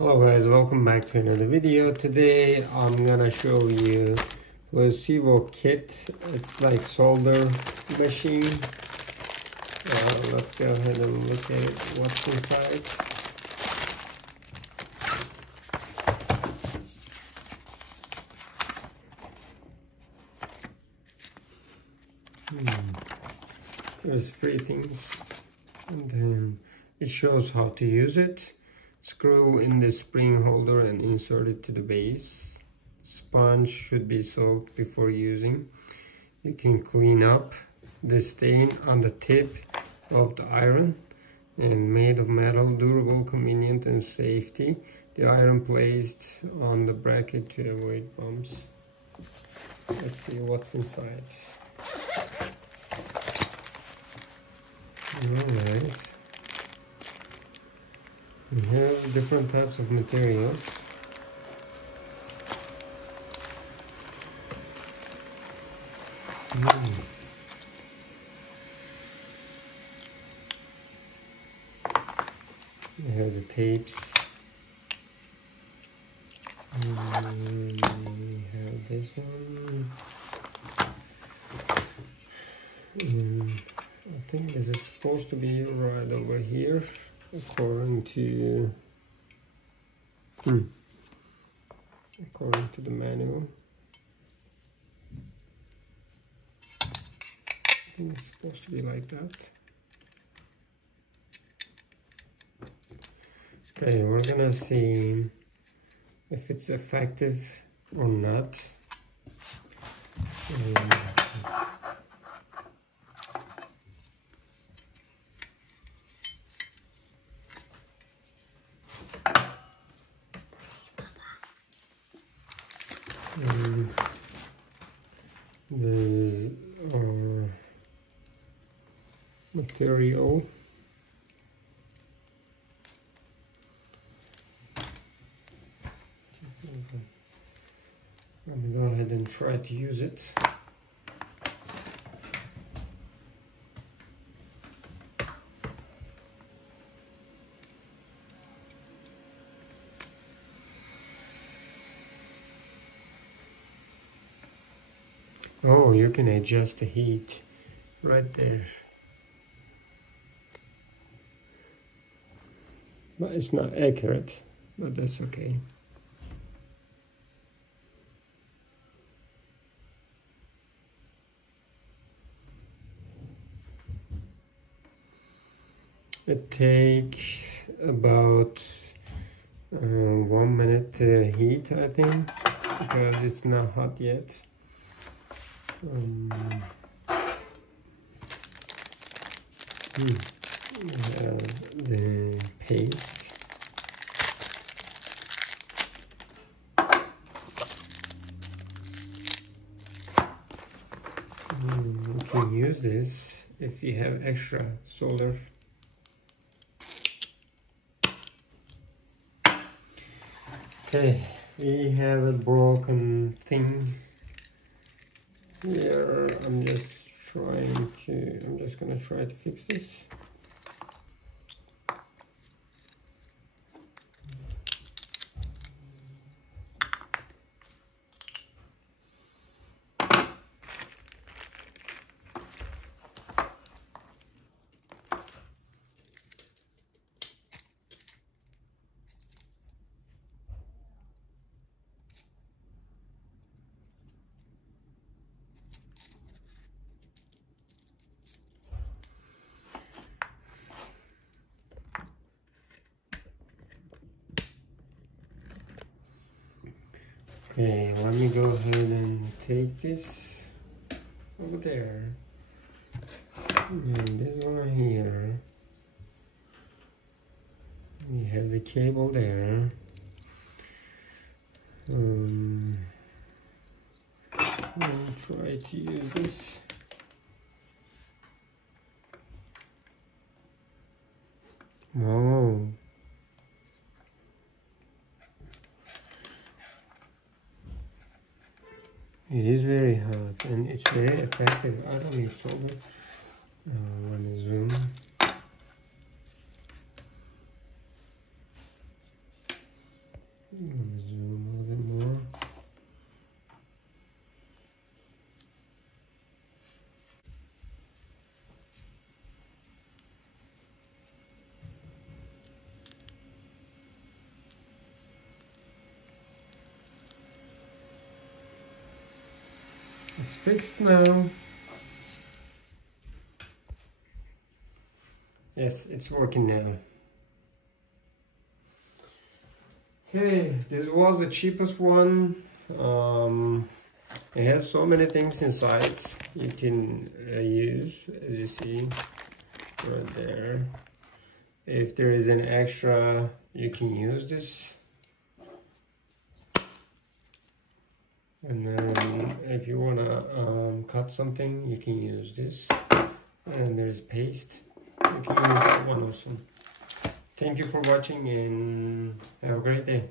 Hello guys, welcome back to another video. Today I'm gonna show you Soldering Kit. It's like solder machine. Let's go ahead and look at what's inside. There's three things, and then it shows how to use it. Screw in the spring holder and insert it to the base. Sponge should be soaked before using. You can clean up the stain on the tip of the iron, and made of metal, durable, convenient, and safety. The iron placed on the bracket to avoid bumps. Let's see what's inside. Alright. We have different types of materials. We have the tapes. We have this one. I think this is supposed to be right over here, according to the manual. I think it's supposed to be like that. Okay, we're gonna see if it's effective or not. This is our material. Let me go ahead and try to use it. Oh, you can adjust the heat right there. But it's not accurate, but that's okay. It takes about 1 minute to heat, I think, because it's not hot yet. The paste. You can use this if you have extra solder. Okay, we have a broken thing here. I'm just gonna try to fix this. Okay, let me go ahead and take this over there, and this one here. We have the cable there. I'll try to use this. Oh. It is very hot and it's very effective. I don't need solder. I want to zoom. I'm gonna zoom a little bit more. It's fixed now. Yes, it's working now. Okay, this was the cheapest one. It has so many things inside you can use, as you see right there. If there is an extra, you can use this. And then if you wanna cut something, you can use this. And there's paste. You can use that one also. Thank you for watching and have a great day.